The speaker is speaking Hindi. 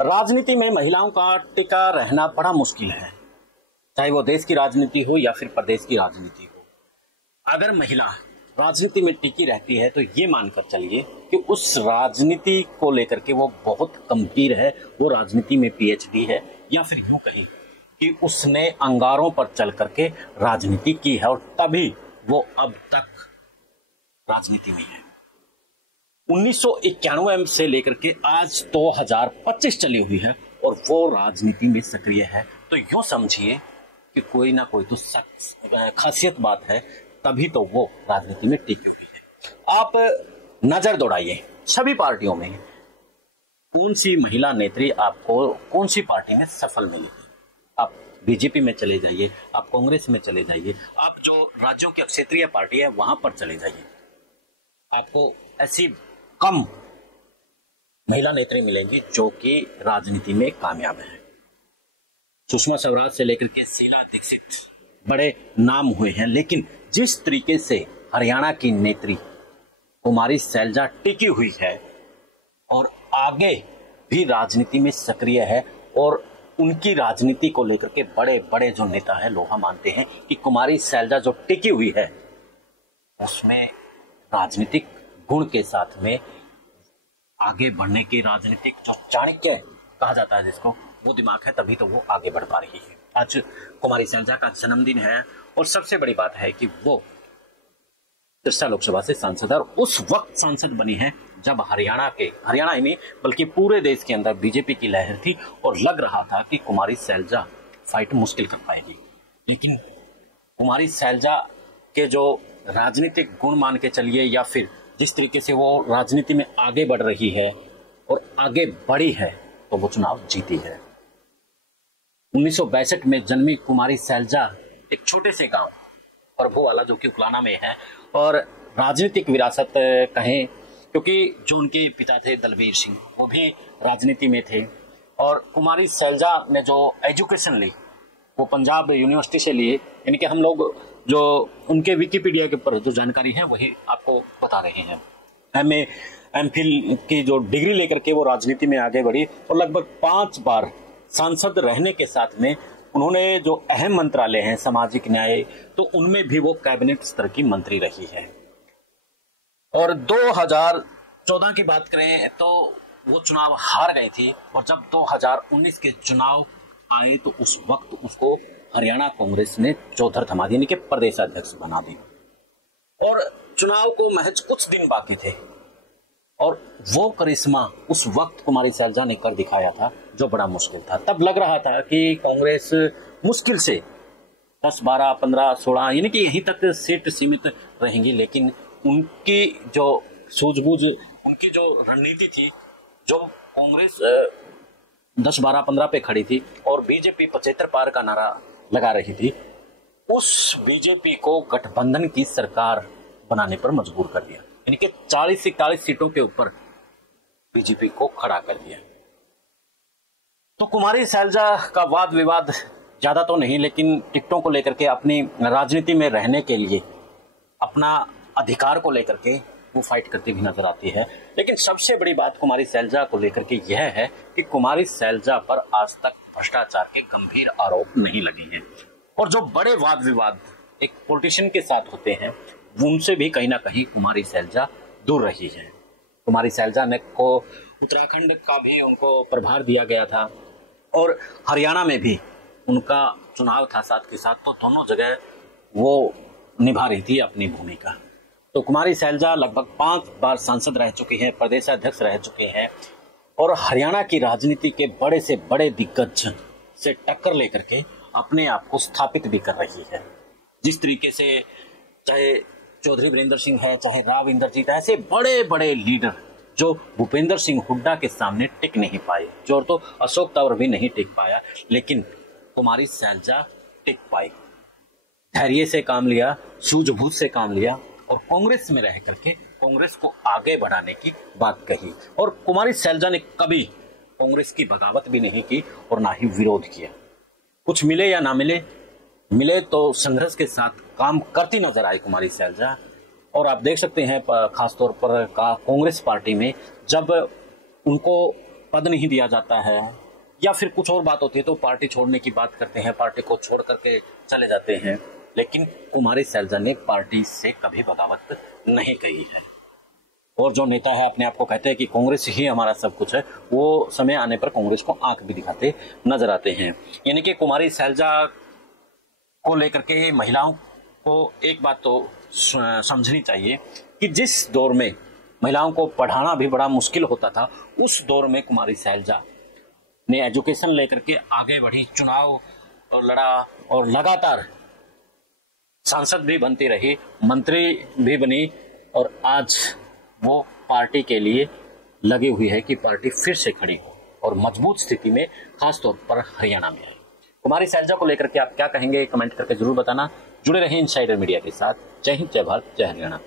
राजनीति में महिलाओं का टिका रहना बड़ा मुश्किल है, चाहे वो देश की राजनीति हो या फिर प्रदेश की राजनीति हो। अगर महिला राजनीति में टिकी रहती है तो ये मानकर चलिए कि उस राजनीति को लेकर के वो बहुत गंभीर है, वो राजनीति में पीएचडी है, या फिर यूं कहीं कि उसने अंगारों पर चल करके राजनीति की है और तभी वो अब तक राजनीति में है। 1991 से लेकर के आज 2025 चली हुई है और वो राजनीति में सक्रिय है। तो यूं समझिए कि कोई ना कोई तो खासियत बात है, तभी तो वो राजनीति में टिकी हुई है। आप नजर दौड़ाइए सभी पार्टियों में कौन सी महिला नेत्री आपको कौन सी पार्टी में सफल मिलेगी। आप बीजेपी में चले जाइए, आप कांग्रेस में चले जाइए, आप जो राज्यों की क्षेत्रीय पार्टी है वहां पर चले जाइए, आपको ऐसी कम महिला नेत्री मिलेंगी जो कि राजनीति में कामयाब है। सुषमा स्वराज से लेकर के शीला दीक्षित बड़े नाम हुए हैं, लेकिन जिस तरीके से हरियाणा की नेत्री कुमारी सैलजा टिकी हुई है और आगे भी राजनीति में सक्रिय है और उनकी राजनीति को लेकर के बड़े बड़े जो नेता हैं लोहा मानते हैं कि कुमारी सैलजा जो टिकी हुई है उसमें राजनीतिक गुण के साथ में आगे बढ़ने की राजनीतिक जो चाणक्य कहा जाता है जिसको, वो दिमाग है, तभी तो वो आगे बढ़ पा रही है। आज कुमारी सैलजा का जन्मदिन है और सबसे बड़ी बात है कि वो सिरसा लोकसभा से सांसद है और उस वक्त सांसद बनी है जब हरियाणा ही नहीं बल्कि पूरे देश के अंदर बीजेपी की लहर थी और लग रहा था कि कुमारी सैलजा फाइट मुश्किल कर पाएगी। लेकिन कुमारी सैलजा के जो राजनीतिक गुण मान के चलिए या फिर जिस तरीके से वो राजनीति में आगे बढ़ रही है और आगे बढ़ी है तो वो चुनाव जीती है। 1962 में जन्मी कुमारी सैलजा एक छोटे से गांव प्रभुवाला जो कि उकलाना में है और राजनीतिक विरासत कहें क्योंकि जो उनके पिता थे दलबीर सिंह वो भी राजनीति में थे और कुमारी सैलजा ने जो एजुकेशन ली वो पंजाब यूनिवर्सिटी से लिए, यानी कि हम लोग जो उनके विकिपीडिया के ऊपर जो जानकारी है वही आपको बता रहे हैं। एमए एमफिल की जो डिग्री लेकर के वो राजनीति में आगे बढ़ी और लगभग 5 बार सांसद रहने के साथ में उन्होंने जो अहम मंत्रालय हैं सामाजिक न्याय, तो उनमें भी वो कैबिनेट स्तर की मंत्री रही है। और 2014 की बात करें तो वो चुनाव हार गई थी और जब 2019 के चुनाव आए तो उस वक्त उसको हरियाणा कांग्रेस ने चौधर थमा दी, यानी कि प्रदेशाध्यक्ष बना दी और चुनाव को महज कुछ दिन बाकी थे और वो करिश्मा उस वक्त कुमारी सैलजा ने कर दिखाया था जो बड़ा मुश्किल था। तब लग रहा था कि कांग्रेस मुश्किल से 10, 12, 15, 16 यानी कि यहीं तक सीट सीमित रहेंगी, लेकिन उनकी जो सूझबूझ, उनकी जो रणनीति थी, जो कांग्रेस 10, 12, 15 पे खड़ी थी और बीजेपी 75 पार का नारा लगा रही थी, उस बीजेपी को गठबंधन की सरकार बनाने पर मजबूर कर दिया, यानी कि 40 से 41 सीटों के ऊपर बीजेपी को खड़ा कर दिया। तो कुमारी सैलजा का वाद विवाद ज्यादा तो नहीं, लेकिन टिकटों को लेकर के अपनी राजनीति में रहने के लिए अपना अधिकार को लेकर के वो फाइट करती भी नजर आती है। लेकिन सबसे बड़ी बात कुमारी सैलजा को लेकर के यह है कि कुमारी सैलजा पर आज तक भ्रष्टाचार के गंभीर आरोप नहीं लगे हैं और जो बड़े वाद विवाद एक पॉलिटिशियन के साथ होते हैं उनसे भी कहीं ना कहीं कुमारी सैलजा दूर रही है। कुमारी सैलजा ने को उत्तराखंड का भी उनको प्रभार दिया गया था और हरियाणा में भी उनका चुनाव था साथ के साथ, तो दोनों जगह वो निभा रही थी अपनी भूमिका। तो कुमारी सैलजा लगभग 5 बार सांसद रह चुकी है, प्रदेशाध्यक्ष रह चुके हैं और हरियाणा की राजनीति के बड़े से बड़े दिग्गज से टक्कर लेकर के अपने आप को स्थापित भी कर रही है। जिस तरीके से चाहे चौधरी वीरेंद्र सिंह है, चाहे राव इंद्रजीत, ऐसे बड़े बड़े लीडर जो भूपेंद्र सिंह हुड्डा के सामने टिक नहीं पाए, जो तो अशोक तंवर भी नहीं टिक पाया, लेकिन कुमारी सैलजा टिक पाई, धैर्य से काम लिया, सूझबूझ से काम लिया और कांग्रेस में रह करके कांग्रेस को आगे बढ़ाने की बात कही। और कुमारी सैलजा ने कभी कांग्रेस की बगावत भी नहीं की और ना ही विरोध किया। कुछ मिले या ना मिले तो संघर्ष के साथ काम करती नजर आई कुमारी सैलजा। और आप देख सकते हैं खासतौर पर कांग्रेस पार्टी में जब उनको पद नहीं दिया जाता है या फिर कुछ और बात होती है तो पार्टी छोड़ने की बात करते हैं, पार्टी को छोड़ करके चले जाते हैं। लेकिन कुमारी सैलजा ने पार्टी से कभी बगावत नहीं की है। और जो नेता है अपने आप को कहते हैं कि कांग्रेस ही हमारा सब कुछ है, वो समय आने पर कांग्रेस को आंख भी दिखाते नजर आते हैं। यानी कि कुमारी सैलजा को लेकर के महिलाओं को एक बात तो समझनी चाहिए कि जिस दौर में महिलाओं को पढ़ाना भी बड़ा मुश्किल होता था, उस दौर में कुमारी सैलजा ने एजुकेशन लेकर के आगे बढ़ी, चुनाव और लड़ा और लगातार सांसद भी बनती रही, मंत्री भी बनी और आज वो पार्टी के लिए लगी हुई है कि पार्टी फिर से खड़ी हो और मजबूत स्थिति में, खासतौर पर हरियाणा में आई। कुमारी सैलजा को लेकर के आप क्या कहेंगे, कमेंट करके जरूर बताना। जुड़े रहें इनसाइडर मीडिया के साथ। जय हिंद, जय भारत, जय हरियाणा।